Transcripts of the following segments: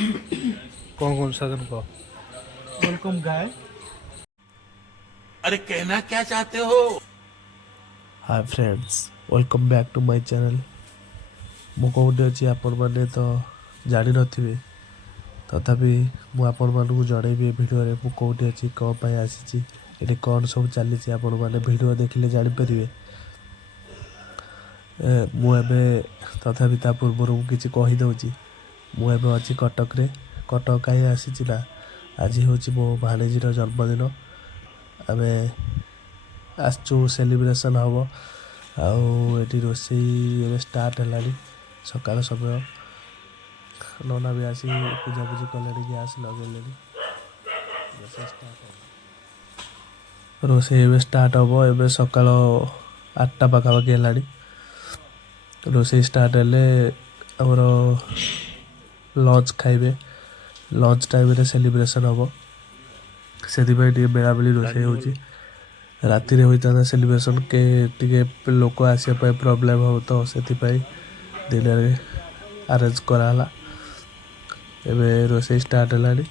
कौन कौन सा तुमको वेलकम गाय। अरे कहना क्या चाहते हो? Hi friends, welcome back to my channel. मु कौटी अच्छी आपण मैंने तो जानी नथिबे, तथापि मु आपण मानू जनइबी ए भिडियो रे मु कौटी अच्छी कौन पाई आसीची एठी कौन सब चली आपण माने भिडियो देखिले जानि परिबे। मु एबे तथापि ता पूर्व मु किछि कहि दउची। मु एबे अच्छी कटक रे। कटक काई आसीची ना, आज होची मो भाणेजीर जन्मदिन। आमे आसचु सेलिब्रेशन हबो। आउ एटी रोषेई एबे स्टार्ट हेलानी। सकाळ समय नना भी आसी पूजा पूजी कले, गैस लगे रोषेई एबे स्टार्ट हबो। एबे सकाळ 8टा पाखापाखि हेलानी। रोषेई स्टार्ट हेले हमर लंच खाइबे। लंच टाइम रे सेलिब्रेशन हबो, सेति भाई टी बेला बेली रोषेई होची। राति रे होइता सेलिब्रेशन के टिके लोक आसे पाए प्रॉब्लम हो तो सेति पाई दिन रे अरेंज कराला। एबे रोषेई स्टार्ट हेलानी।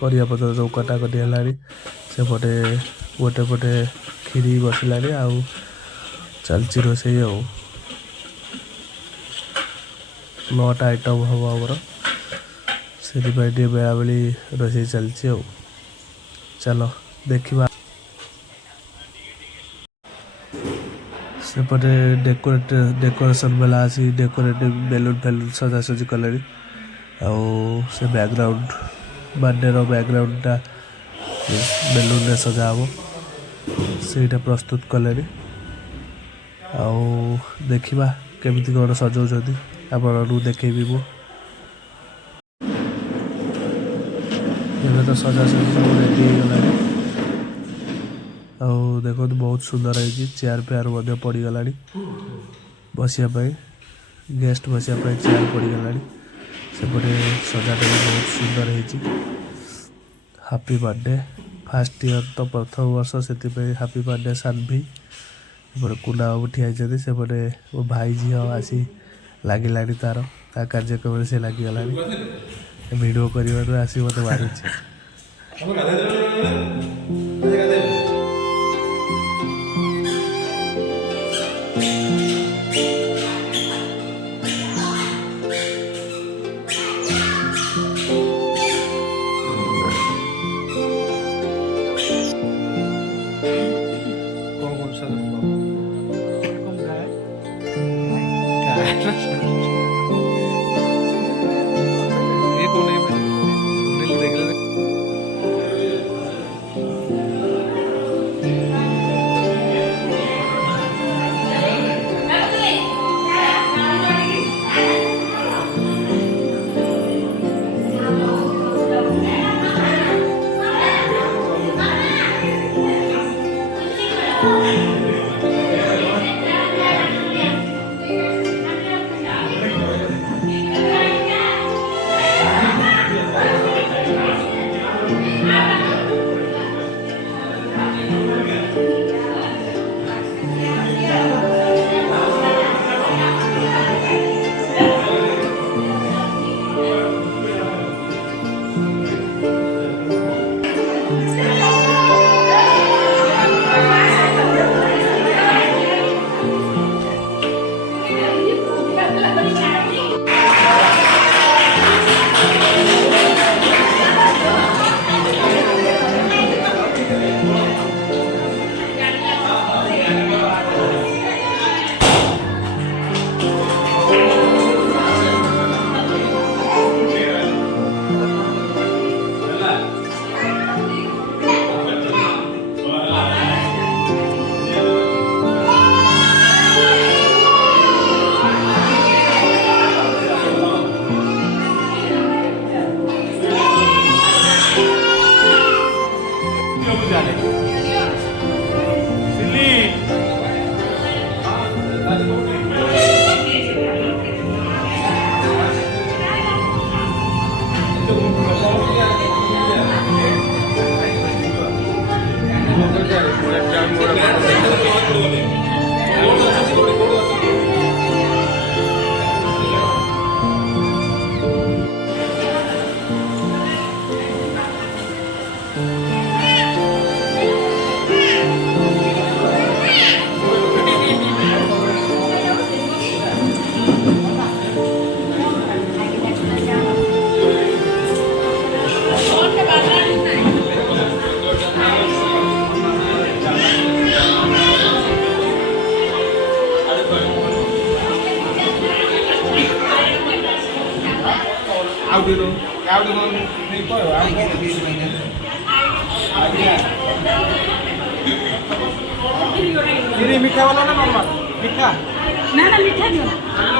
परिया पत्र सब कटा कटी हेलानी। सेपटे गोटे पटे खीरी बसिलानी। आउ चलची रोषेई आउ 9टा आइटम हबो हमर। सेति पाई टी बेला बेली रोषेई चलची आउ। चलो देखिबा। सेपटे डेकोरेशन बेला आसी डेकोरेटिव बेलून फेलून सजासजी कले। आउ से बैकग्राउंड बर्थडे रो बैकग्राउंडटा बेलून रे सजा हबो, सेटा प्रस्तुत कले। आउ देखिबा केमिति कोन सजाउछथि, आपननु देखेबी मु। एबे तो सजासजी सब रेडी हो गलानी। आउ देखो बहुत सुंदर है। चेयर पेयर मध्य पड़ी गलानी बसिया पाई। गेस्ट बसिया पाई चेयर पड़ी गलानी। सेपटे सजाटा भी बहुत सुंदर है। हैप्पी बर्थडे फर्स्ट ईयर तो प्रथम वर्ष से हैप्पी बर्थडे सानभी। सेपटे कुना बाबू ठिया होइछथि। सेपटे वो भाई झियो आसी लागिलानी तार ता कार्यक्रम से लागी गलानी। वीडियो करिवार आसी मते मारुछि। कौन कौन सा तुमको वेलकम गाय। ये कौन है? सुनील देख ले। मीठा वाला ना नॉर्मल मीठा ना ना मीठा दियो ना